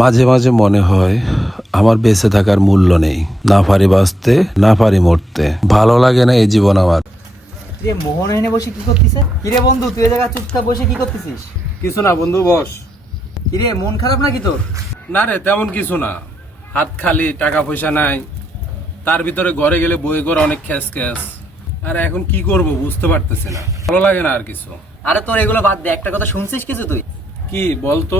মাঝে মাঝে মনে হয় আমার বেঁচে থাকার মূল্য নেই, না পারি বাঁচতে না পারি মরতে, ভালো লাগে না এই জীবন আমার। কিরে মোহন এনে বসে কি করতিস? কিরে বন্ধু তুই এই জায়গা চুপচাপ বসে কি করতেছিস? কিছু না বন্ধু, বস। কিরে মন খারাপ নাকি তোর? না রে, তেমন কিছু না। হাত খালি, টাকা পয়সা নাই, তার ভিতরে ঘরে গেলে বই করে অনেক খ্যাস খ্যাস। আর এখন কি করব বুঝতে পারতেছি না, ভালো লাগে না আর কিছু। আরে তোর এগুলো বাদ দে, একটা কথা শুনছিস কিছু তুই? কি বলতো?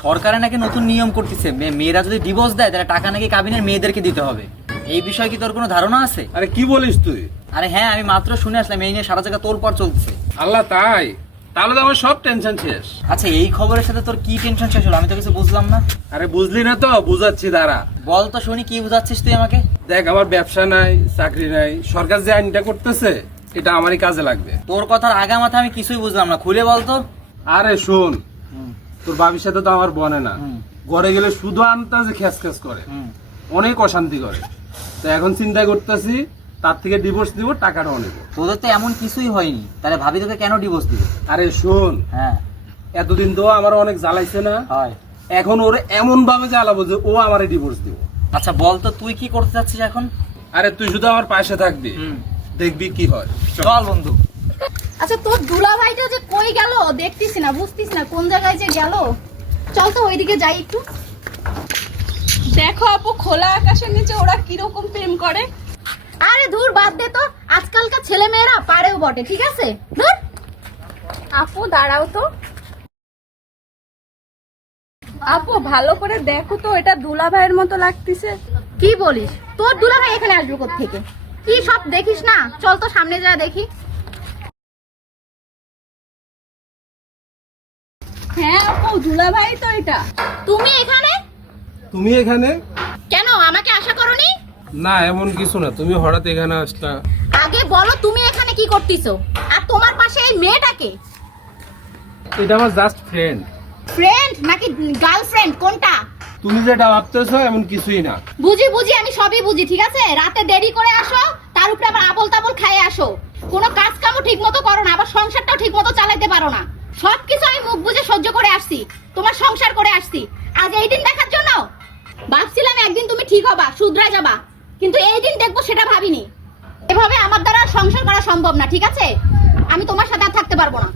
সরকারে নাকি নতুন নিয়ম করতেছে, মেয়েরা যদি ডিভোর্স দেয় তাহলে টাকা নাকি কাবিনের মেয়েদেরকে দিতে হবে। এই বিষয়ে কি তোর কোনো ধারণা আছে? আরে কি বলিস তুই? আরে হ্যাঁ, আমি মাত্র শুনে আসলাম, এই নিয়ে সারা জায়গা তোলপাড় চলতেছে। আল্লাহ, তাই? তাহলে তো আমার সব টেনশন শেষ। আচ্ছা এই খবরের সাথে তোর কি টেনশন শেষ হলো? আমি তো কিছু বুঝলাম না। আরে বুঝলি না তো, বুঝাচ্ছি দাঁড়া। বল তো শুনি, কি বুঝাচ্ছিস তুই আমাকে? দেখ, আমার ব্যবসা নাই, চাকরি নাই, সরকার যে আইনটা করতেছে এটা আমারই কাজে লাগবে। তোর কথার আগা মাথা আমি কিছুই বুঝলাম না, খুলে বল তো। আরে শোন, তোর বাবির সাথে তো আমার বনে না, ঘরে গেলে শুধু আনতাছে খ্যাস খ্যাস করে, অনেক অশান্তি করে। তো এখন চিন্তা করতেছি তার থেকে ডিভোর্স দিব, টাকাটাও নেব। তোদের তো এমন কিছুই হয়নি, তাহলে ভাবি তোকে কেন ডিভোর্স দিবে? আরে শোন, হ্যাঁ এতদিন তো আমার অনেক জ্বালাইছে না, হয়। এখন ওরে এমন ভাবে জ্বালাবো যে ও আমারে ডিভোর্স দিব। আচ্ছা বল তো তুই কি করতে চাচ্ছিস এখন? আরে তুই শুধু আমার পাশে থাকবি, দেখবি কি হয়। চল বন্ধু। আচ্ছা তোর দুলাভাইটা যে কই গেল দেখতিস না, বুঝতিস না কোন জায়গায় যে গেল। চল তো ওইদিকে যাই একটু। দেখো আপু, খোলা আকাশের নিচে ওরা কিরকম প্রেম করে। আরে ধুর বাদ দে তো, আজকালকার ছেলে মেয়েরা পারেও বটে, ঠিক আছে ধুর। আপু দাঁড়াও তো, আপু ভালো করে দেখো তো, এটা দুলা ভাইয়ের মতো লাগতেছে। কি বলিস? তোর দুলাভাই এখানে আসবে কোত্থেকে? কি সব দেখিস না, চল তো সামনে যা দেখি। হ্যাঁ আপু, দুলা ভাই তো এটা। তুমি এখানে? তুমি এখানে? কেন আমাকে আশা করনি? না এমন কিছু না, তুমি হঠাৎ এখানে আসলা। আগে বলো তুমি এখানে কি করতেছো? আর তোমার পাশে এই মেয়েটাকে? এটা আমার জাস্ট ফ্রেন্ড। ফ্রেন্ড নাকি গার্লফ্রেন্ড, কোনটা? তুমি যেটা ভাবতেছো এমন কিছুই না। বুঝি বুঝি, আমি সবই বুঝি, ঠিক আছে। রাতে দেরি করে আসো, তার উপরে আবার আবল তাবল খাইয়ে আসো, কোনো কাজ কামও ঠিক মতো করো না, আবার সংসারটাও ঠিক মতো চালাইতে পারো না। সবকিছু আমি মুখ বুঝে সহ্য করে আসছি, তোমার সংসার করে আসছি। আজ এই দিন দেখার জন্য ভাবছিলাম একদিন তুমি ঠিক হবা, শুধরে যাবা, কিন্তু এই দিন দেখবো সেটা ভাবিনি। এভাবে আমার দ্বারা আর সংসার করা সম্ভব না, ঠিক আছে। আমি তোমার সাথে আর থাকতে পারবো না।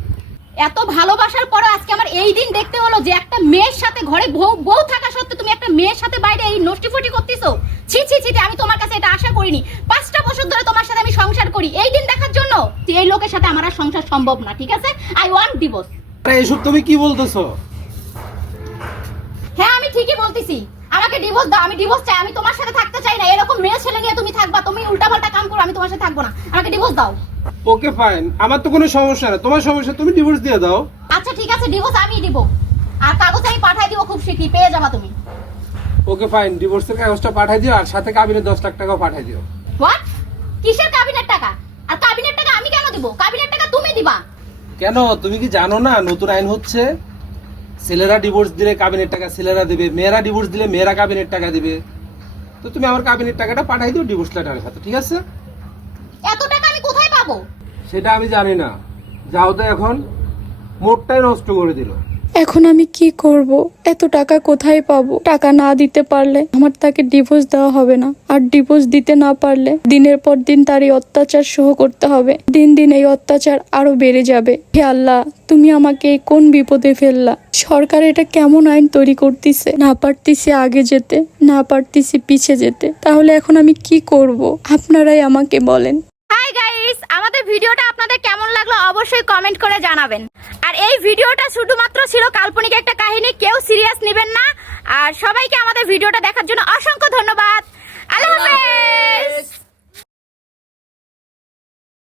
এত ভালোবাসার পরে আজকে আমার এই দিন দেখতে হলো যে একটা মেয়ের সাথে ঘরে বউ থাকা সত্ত্বেও তুমি একটা মেয়ের সাথে বাইরে এই নষ্টিফটি করতেছো। ছি ছি ছি, আমি তোমার কাছে এটা আশা করিনি। 5টা বছর ধরে তোমার সাথে আমি সংসার করি, এই দিন দেখার জন্য এই লোকের সাথে আমার আর সংসার সম্ভব না, ঠিক আছে। I want divorce. আরে এসব তুমি কি বলতেছো? হ্যাঁ আমি ঠিকই বলতেছি, আমাকে ডিভোর্স দাও। আমি ডিভোর্স চাই, আমি তোমার সাথে থাকতে চাই না। এরকম মেয়ে ছেলে নিয়ে তুমি থাকবা, তুমি উল্টাপাল্টা কাম করো, আমি তোমার সাথে থাকবো না। আমাকে ডিভোর্স দাও। ওকে ফাইন, আমার তো কোনো সমস্যা না, তোমার সমস্যা, তুমি ডিভোর্স দিয়ে দাও। আচ্ছা ঠিক আছে, ডিভোর্স আমি দিব, আর কাগজ আমি পাঠিয়ে দিব, খুব শীঘ্রই পেয়ে যাবা তুমি। ওকে ফাইন, ডিভোর্সের কাগজটা পাঠিয়ে দিও, আর সাথে কাবিনে 10 লাখ টাকাও পাঠিয়ে দিও। হোয়াট? কিসের কাবিনের টাকা? আর কাবিনের টাকা আমি কেন দিব? কাবিনের টাকা তুমি দিবা। কেন, তুমি কি জানো না নতুন আইন হচ্ছে? ছেলেরা ডিভোর্স দিলে কাবিনের টাকা ছেলেরা দিবে, মেয়েরা ডিভোর্স দিলে মেয়েরা কাবিনের টাকা দিবে। তো তুমি আমার কাবিনের টাকাটা পাঠিয়ে দিও ডিভোর্স লেটারের সাথে, ঠিক আছে? এত টাকা আমি কোথায় পাবো? সেটা আমি জানি না, যাও তো এখন, মোটটাই নষ্ট করে দিল। এখন আমি কি করব? এত টাকা কোথায় পাবো? টাকা না দিতে পারলে আমার তাকে ডিভোর্স দেওয়া হবে না, আর ডিভোর্স দিতে না পারলে দিনের পর দিন তার এই অত্যাচার সহ করতে হবে। দিন দিন এই অত্যাচার আরো বেড়ে যাবে। হে আল্লাহ, তুমি আমাকে এই কোন বিপদে ফেললা? সরকার এটা কেমন আইন তৈরি করতেছে? না পারতেছি আগে যেতে, না পারতেছি পিছে যেতে, তাহলে এখন আমি কি করব? আপনারাই আমাকে বলেন। হাই গাইস, আমাদের ভিডিওটা আপনাদের কেমন লাগলো অবশ্যই কমেন্ট করে জানাবেন। আর এই ভিডিওটা শুধুমাত্র ছিল কাল্পনিক একটা কাহিনী, কেউ সিরিয়াস নেবেন না। আর সবাইকে আমাদের ভিডিওটা দেখার জন্য অসংখ্য ধন্যবাদ। আল্লাহ হাফেজ।